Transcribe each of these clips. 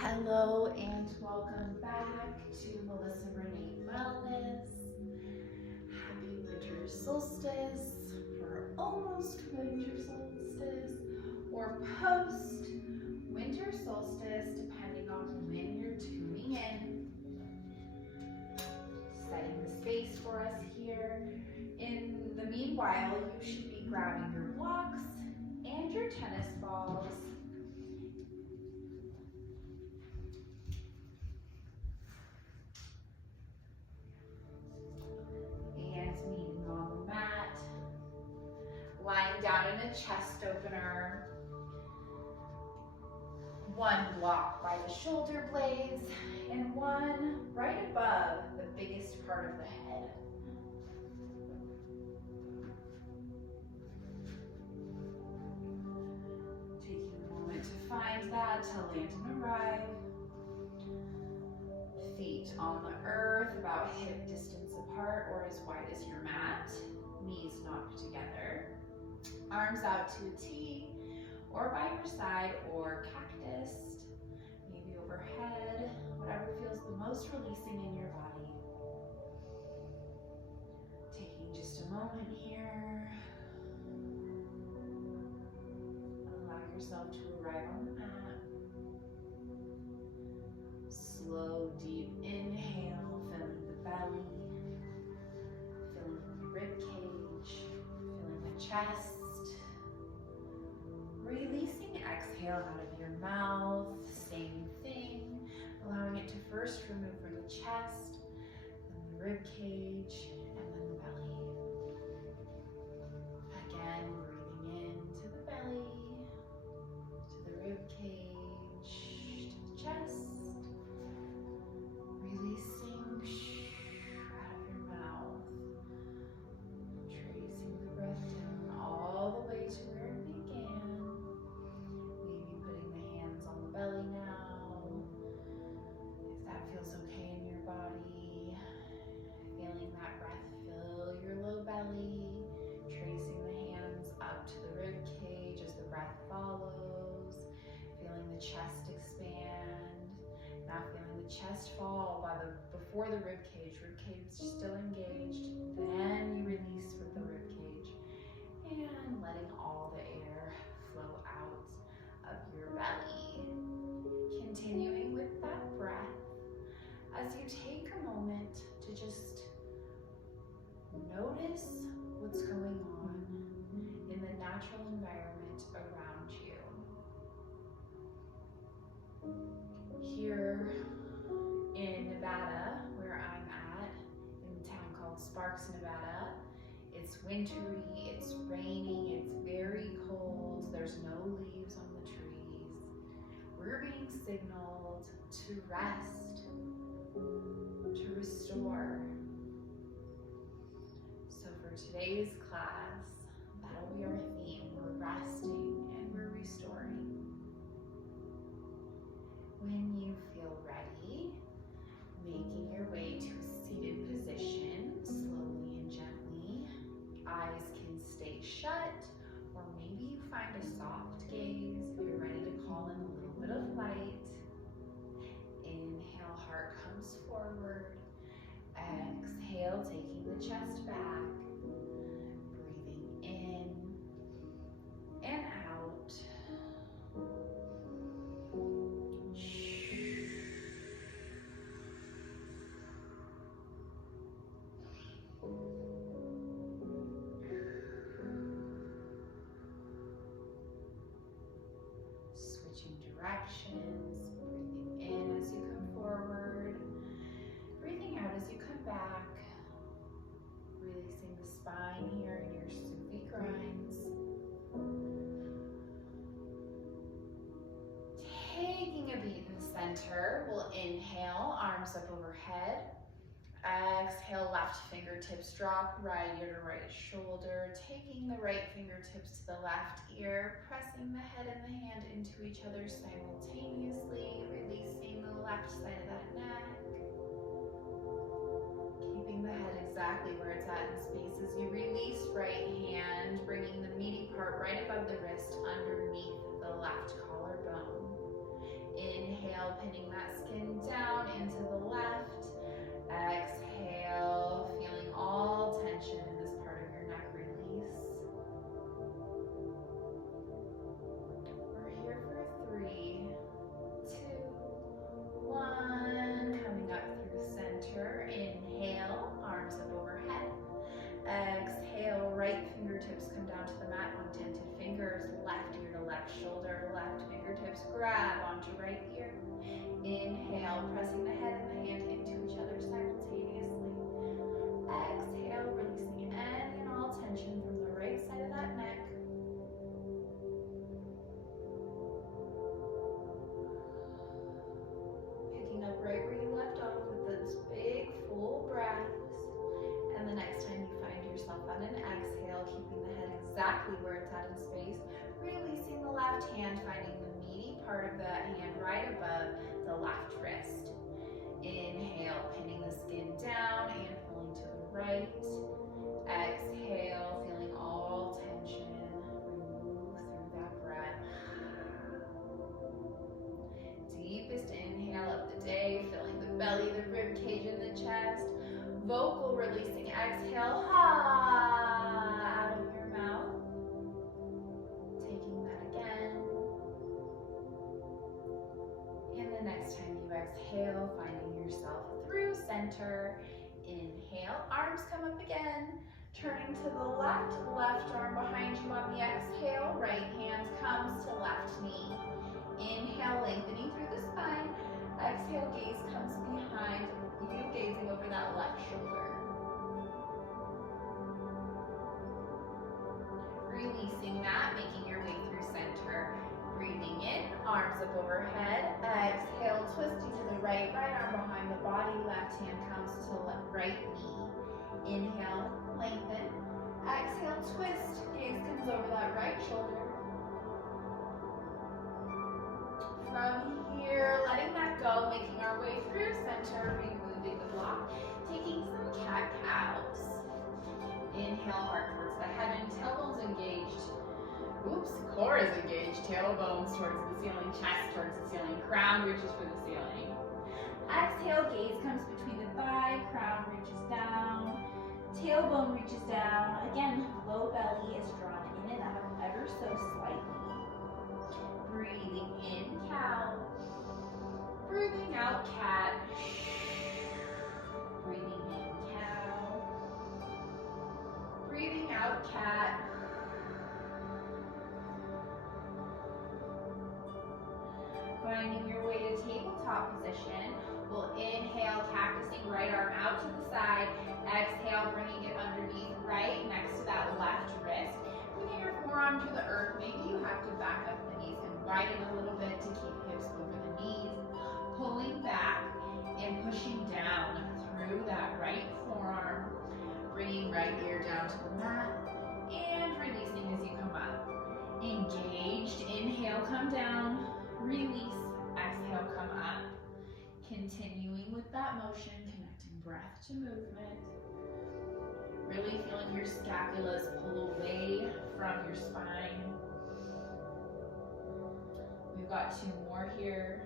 Hello and welcome back to Melissa Renee Wellness. Happy winter solstice, for almost winter solstice, or post winter solstice, depending on when you're tuning in. Setting the space for us here. In the meanwhile, you should be grabbing your blocks and your tennis balls. Meeting on the mat, lying down in a chest opener, one block by the shoulder blades and one right above the biggest part of the head. Taking a moment to find that, to land and arrive. Feet on the earth, about hip distance apart or as wide as your mat. Knees knocked together. Arms out to a T or by your side or cactus, maybe overhead, whatever feels the most releasing in your body. Taking just a moment here. Allow yourself to arrive on the mat. Slow, deep inhale, filling the belly, filling the rib cage, filling the chest. Releasing exhale out of your mouth, same thing, allowing it to first remove from the chest, then the rib cage, and then the belly. Again, breathing into the belly, to the rib cage, to the chest. Releasing out of your mouth, tracing the breath down all the way to where it began. Maybe putting the hands on the belly now, if that feels okay in your body. Feeling that breath fill your low belly, tracing the hands up to the rib cage as the breath follows. Feeling the chest expand. Now feeling the chest fall before the rib cage is still engaged. Then you release with the rib cage and letting all the air flow out of your belly. Continuing with that breath as you take a moment to just notice what's going on in the natural environment around you. Here in Nevada, where I'm at, in a town called Sparks, Nevada, it's wintry, it's raining, it's very cold, there's no leaves on the trees. We're being signaled to rest, to restore. So for today's class, that'll be our theme. We're resting and we're restoring. When you feel ready, making your way to a seated position, slowly and gently. Eyes can stay shut, or maybe you find a soft gaze if you're ready to call in a little bit of light. Inhale, heart comes forward. Exhale, taking the chest back. Breathing in and out. Switching directions, breathing in as you come forward, breathing out as you come back, releasing the spine here in your sufi grinds. Taking a beat in the center, we'll inhale, arms up overhead. Exhale, left fingertips drop, right ear to right shoulder, taking the right fingertips to the left ear, pressing the head and the hand into each other simultaneously, releasing the left side of that neck. Keeping the head exactly where it's at in space as you release right hand, bringing the meaty part right above the wrist underneath the left collarbone. Inhale, pinning that skin down into the left. Exhale, feeling all tension in this part of your neck release. We're here for 3, 2, 1. Coming up through center. Inhale, arms up overhead. Exhale, right fingertips come down to the mat, untented fingers, left ear to left shoulder, left fingertips grab onto right ear. Inhale, pressing the head and the hand into each other simultaneously. Exhale, releasing any and all tension from the right side of that neck. Picking up right where you left off with those big, full breaths. And the next time you find yourself on an exhale, keeping the head exactly where it's at in space, releasing the left hand, finding the meaty part of that hand right above the left wrist. Inhale, pinning the skin down and pulling to the right. Exhale, feeling all tension remove through that breath. Deepest inhale of the day, filling the belly, the rib cage, and the chest. Vocal releasing exhale, ha, out of your mouth. Taking that again. And the next time you exhale, finding yourself through center. Inhale, arms come up again. Turning to the left, left arm behind you on the exhale. Right hand comes to left knee. Inhale, lengthening through the spine. Exhale, gaze comes behind you, gazing over that left shoulder. Releasing that, making your way through center. Breathing in, arms up overhead. Exhale, twisting to the right, right arm behind the body. Left hand comes to right knee. Inhale, lengthen. Exhale, twist. Gaze comes over that right shoulder. From here, letting that go, making our way through center, removing the block, taking some cat-cows. Inhale, heart towards the heaven, tailbones engaged. Oops, core is engaged, tailbones towards the ceiling, chest towards the ceiling, crown reaches for the ceiling. Exhale, gaze comes between the thigh, crown reaches down, tailbone reaches down. Again, low belly is drawn in and up ever so slightly. Breathing in, cow. Breathing out, cat. Breathing in, cow. Breathing out, cat. Finding your way to tabletop position. We'll inhale, cactusing right arm out to the side. Exhale, bringing it underneath right next to that left wrist. Bringing your forearm to the earth. Maybe you have to back up the knees and widen a little bit to keep hips over the knees. Pulling back and pushing down through that right forearm. Bringing right ear down to the mat. And releasing as you come up. Engaged. Inhale, come down. Release. Exhale, come up. Continuing with that motion, connecting breath to movement. Really feeling your scapulas pull away from your spine. We've got 2 more here.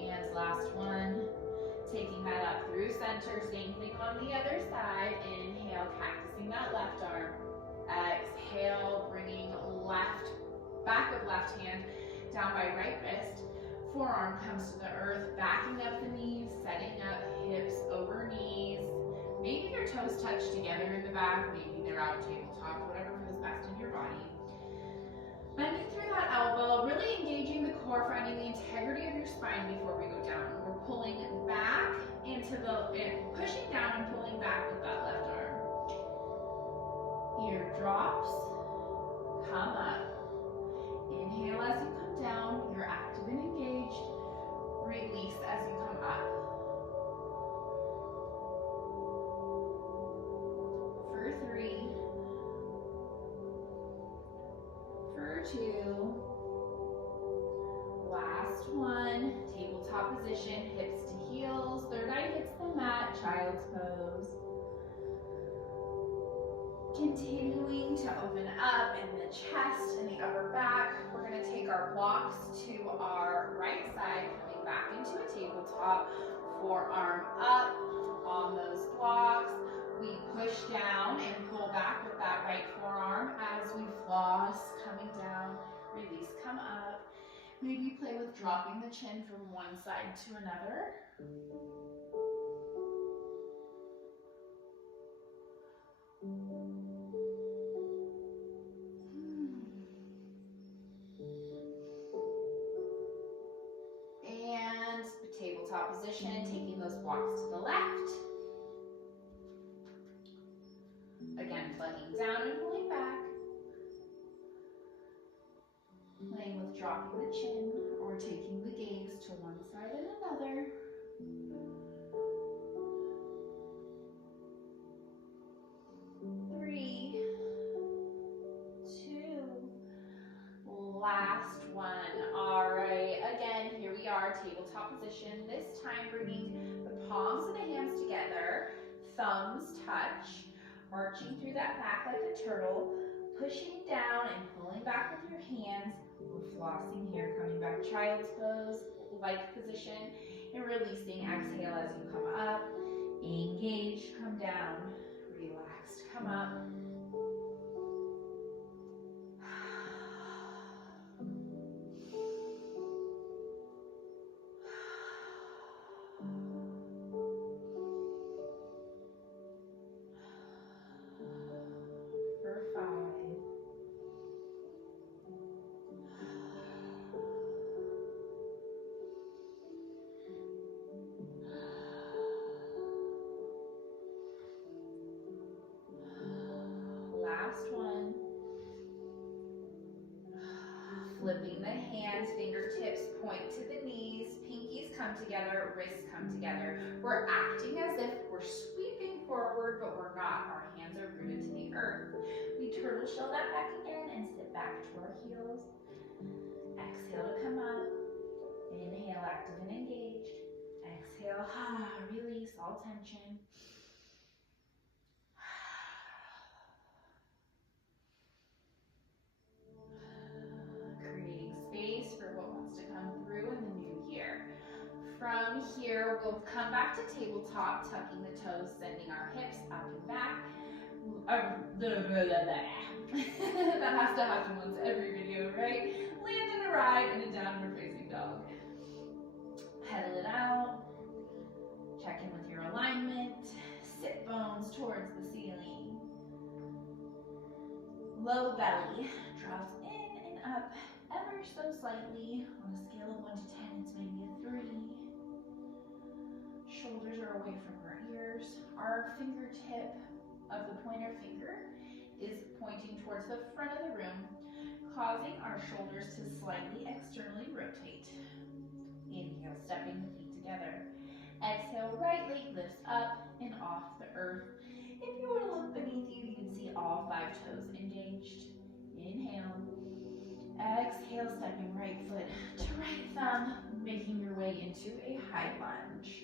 And last one. Taking that up through center, same thing on the other side. Inhale, cactusing that left arm. Exhale, bringing back of left hand down by right wrist. Forearm comes to the earth, backing up the knees, setting up hips over knees. Maybe your toes touch together in the back, maybe they're out tabletop, whatever feels best in your body. Bending through that elbow, really engaging the core, finding the integrity of your spine before we go down. We're pulling back pushing down and pulling back with that left arm. Ear drops, come up. Inhale as you come down, you're active and engaged. Release as you come up. For 3, for 2, last one, tabletop position, hips to heels, third eye hits the mat, child's pose. Continuing to open up in the chest and the upper back. We're going to take our blocks to our right side, coming back into a tabletop, forearm up on those blocks. We push down and pull back with that right forearm as we floss, coming down, release, come up. Maybe play with dropping the chin from one side to another. And tabletop position, taking those blocks to the left. Again, plugging down and pulling back. Playing with dropping the chin or taking the gaze to one side and another. Three, two, last one. All right, again, here we are, tabletop position. This time bringing the palms of the hands together, thumbs touch, arching through that back like a turtle, pushing down and pulling back with your hands. We're flossing here, coming back child's pose, like position, and releasing. Exhale as you come up, engage, come down, relaxed, come up. For 5. Last one. Flipping the hands, fingertips point to the knees, pinkies come together, wrists come together. We're acting as if we're sweeping forward, but we're not. Our hands are rooted to the earth. We turtle shell that back again and sit back to our heels. Exhale to come up. Inhale, active and engaged. Exhale, release all tension. Creating space for what wants to come through in the new year. From here, we'll come back to tabletop, tucking the toes, sending our hips up and back. That has to happen once every video, right? Land and arrive in a downward facing dog. Pedal it out. Check in with your alignment. Sit bones towards the ceiling. Low belly drops in and up ever so slightly. On a scale of 1 to 10, it's maybe a 3. Shoulders are away from our ears. Our fingertip of the pointer finger is pointing towards the front of the room, causing our shoulders to slightly externally rotate. Inhale, stepping the feet together. Exhale, right leg lifts up and off the earth. If you were to look beneath you, you can see all 5 toes engaged. Inhale. Exhale, stepping right foot to right thumb, making your way into a high lunge.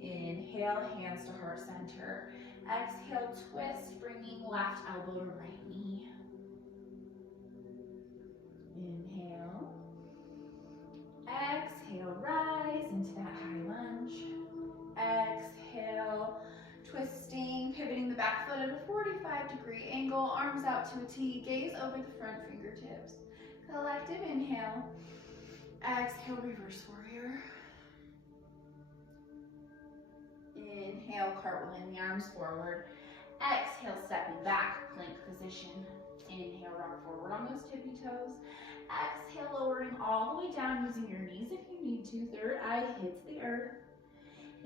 Inhale, hands to heart center. Exhale, twist, bringing left elbow to right knee. Inhale. Exhale, rise into that high lunge. Exhale, twisting, pivoting the back foot at a 45-degree angle, arms out to a T, gaze over the front fingertips. Collective inhale. Exhale, reverse warrior. Inhale, cartwheeling the arms forward. Exhale, stepping back, plank position. Inhale, rock forward on those tippy toes. Exhale, lowering all the way down using your knees if you need to. Third eye hits the earth.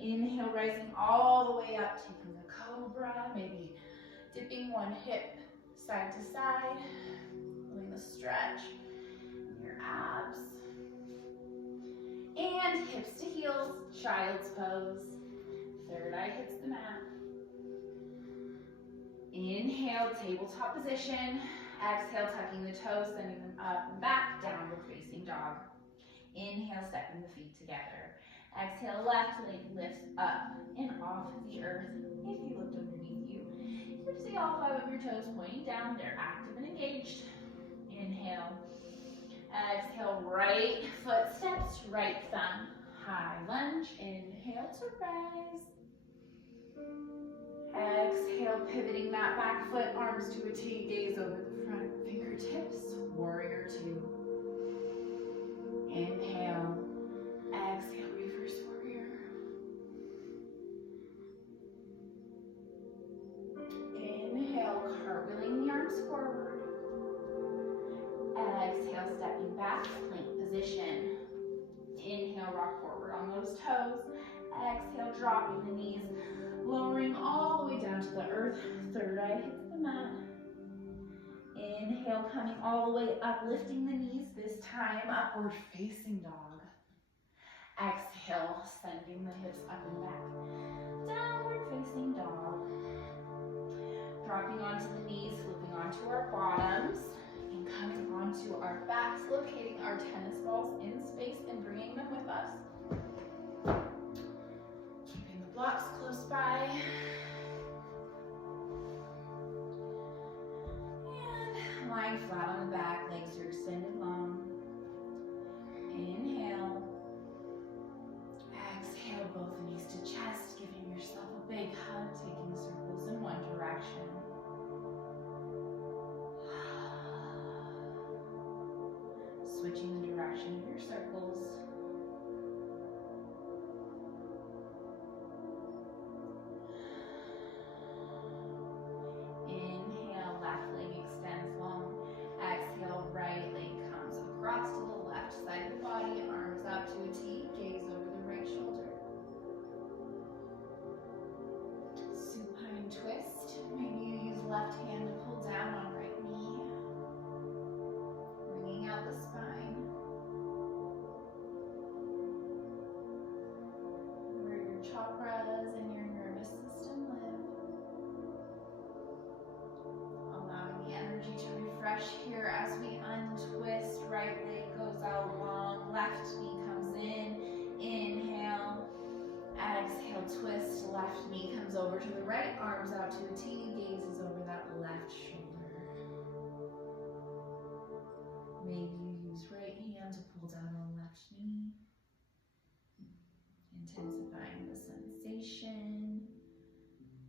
Inhale, rising all the way up, taking the cobra, maybe dipping one hip side to side, feeling the stretch in your abs. And hips to heels, child's pose. Third eye hits the mat. Inhale, tabletop position. Exhale, tucking the toes, sending them up and back, downward facing dog. Inhale, stepping the feet together. Exhale, left leg lifts up and off the earth. If you looked underneath you, you can see all 5 of your toes pointing down. They're active and engaged. Inhale. Exhale, right foot steps, right thumb. High lunge. Inhale to rise. Exhale, pivoting that back foot, arms to a T, gaze over the front, fingertips, warrior 2. Inhale, exhale, reverse warrior. Inhale, cartwheeling the arms forward. Exhale, stepping back, plank position. Inhale, rock forward on those toes. Exhale, dropping the knees, lowering all the way down to the earth. Third eye hits the mat. Inhale, coming all the way up, lifting the knees, this time upward facing dog. Exhale, sending the hips up and back. Downward facing dog. Dropping onto the knees, flipping onto our bottoms, and coming onto our backs, locating our tennis balls in space and bringing them with us. Keeping the blocks close by. And lying flat on the back, legs are extended long. Inhale. Exhale, both knees to chest, giving yourself a big hug, taking circles in one direction. Switching the direction of your circles. Inhale, left leg extends long. Exhale, right leg comes across to the left side of the body, arms up to a T, gaze over the right shoulder. Supine twist. Maybe you use left hand to pull down on right knee. Bringing out the spine. Where your chakras and your nervous system live. Allowing the energy to refresh here as we untwist. Right leg goes out long, left knee comes in. Inhale. Exhale, twist. Left knee comes over to the right, arms out to a T, gazes over that left shoulder. Maybe you use right hand to pull down on left knee. Intensifying the sensation.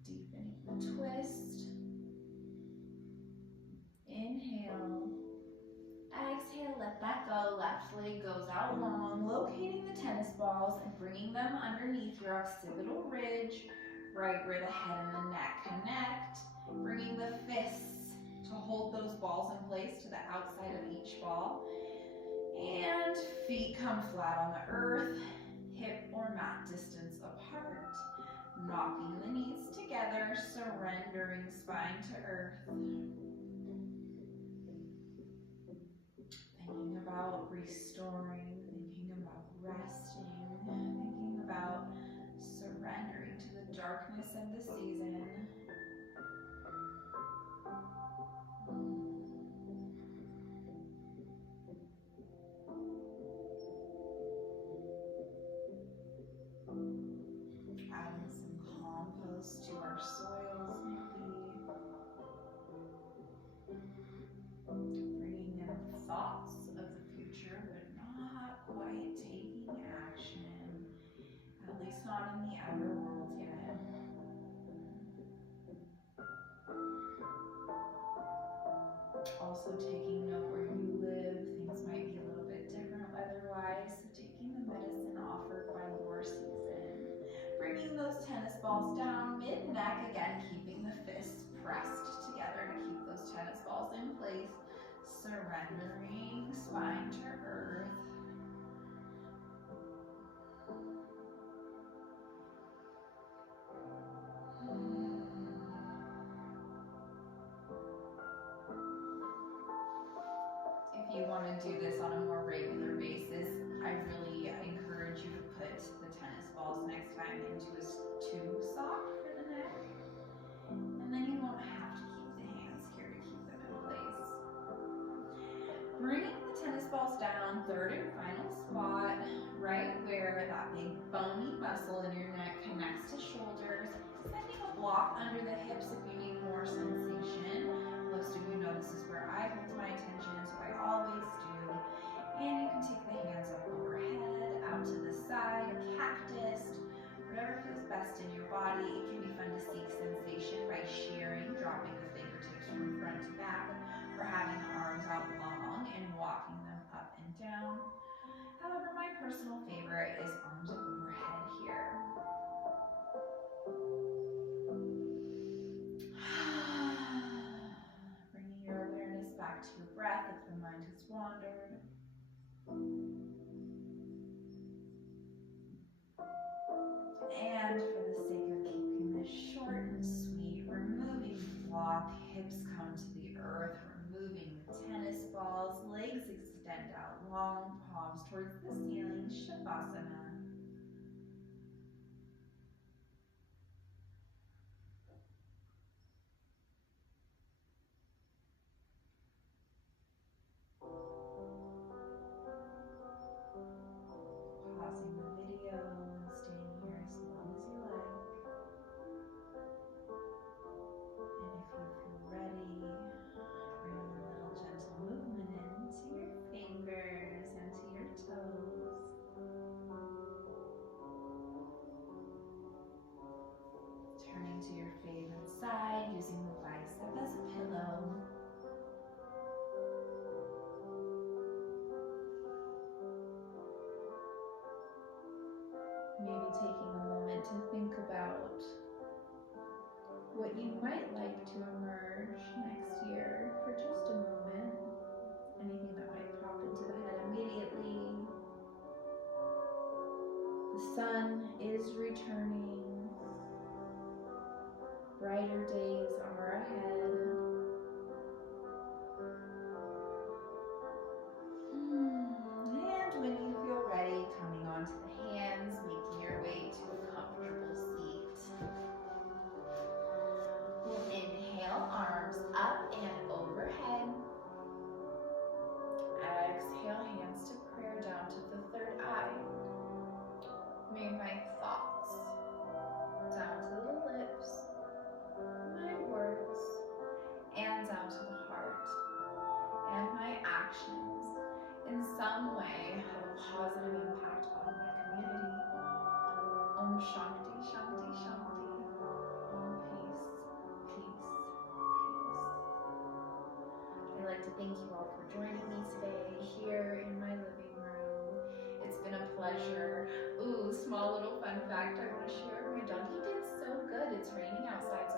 Deepening the twist. Inhale. Exhale, let that go. Left leg goes out long, locating the tennis balls and bringing them underneath your occipital ridge, right where the head and the neck connect. Bringing the fists to hold those balls in place to the outside of each ball. And feet come flat on the earth, hip or mat distance apart. Knocking the knees together, surrendering spine to earth. Thinking about restoring, thinking about resting, thinking about surrendering to the darkness of the season. Adding some compost to our soils, maybe. Bringing in thoughts of the future, but not quite taking action, at least not in the outer world yet. Also taking note where you live, things might be a little bit different weather-wise, so taking the medicine offered by your season. Bringing those tennis balls down mid-neck, again keeping the fists pressed together to keep those tennis balls in place. Surrendering spine to earth. If you want to do this on a more regular basis, I really encourage you to put the tennis balls next time into a tube sock for the neck. And then you won't have to keep the hands here to keep them in place. Bringing the tennis balls down, third and final spot, right right where that big bony muscle in your neck connects to shoulders. Sending a block under the hips if you need more sensation. Most of you know this is where I hold my attention, so I always do. And you can take the hands up overhead, out to the side, cactus, whatever feels best in your body. It can be fun to seek sensation by shearing, dropping the fingertips from front to back, or having the arms out long and walking them up and down. However, my personal favorite is arms overhead here. Bringing your awareness back to your breath if the mind has wandered. And for the sake of keeping this short and sweet, removing the block, hips come to the earth, removing the tennis balls, legs extend out long, palms towards the ceiling, Shavasana. Pausing the video and staying here as long as you like. And if you feel ready, bring a little gentle movement into your fingers and to your toes. Turning to your favorite side, using the bicep as a pillow. Maybe taking a moment to think about what you might like to emerge next year for just a moment. Anything that might pop into the head immediately. The sun is returning. Brighter days are ahead. And when you feel ready, coming onto the hands, making your way to a comfortable seat. We'll inhale, arms up and overhead. Exhale, hands to prayer down to the third eye. May my thoughts down to the lips, my words, and down to the heart, and my actions in some way have a positive impact on my community. Om Shanti, Shanti, Shanti. Om peace, peace, peace. I'd like to thank you all for joining me today here in my living room. It's been a pleasure. Ooh, small little fun fact I want to share. My doggy did so good. It's raining outside,